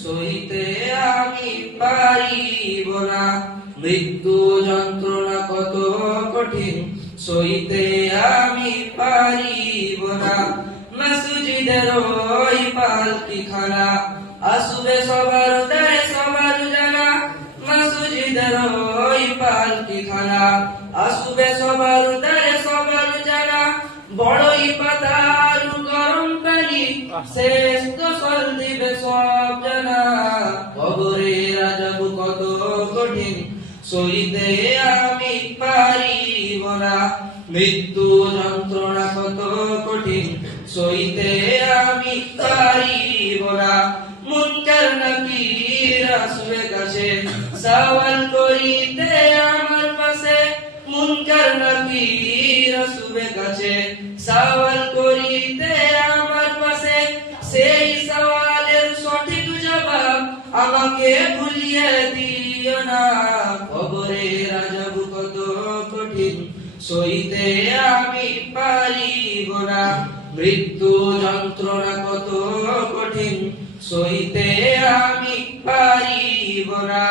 সইতে আমি পারিব না। মৃত্যু যন্ত্রণা কত কঠিন, সইতে আমি পারিব না। মসজিদের ওই পালকি খানা, আসবে সবার দ্বারে সবার জানা। মসজিদের ওই পালকি খানা, আসবে সবার দ্বারে সবার জানা। বড়ই পাতার গরম পানি, শেষ গোসল দিবে সব জানা। কবরের আযাব কত কঠিন, সইতে আমি পারিব না। মৃত্যু যন্ত্রণা কত কঠিন, সইতে আমি পারিব না। মুনকার নাকির আসবে কাছে, সওয়াল করিতে আমার পাশে। মুনকার নাকির আসবে কাছে, সওয়াল করিতে আমার পাশে। সেই সওয়ালের সঠিক জবাব আমাকে ভুলিয়ে দিও না। কবরের আযাব কত কঠিন, সইতে আমি পারিব না। মৃত্যু যন্ত্রণা কত কঠিন, সইতে আমি পারিব না।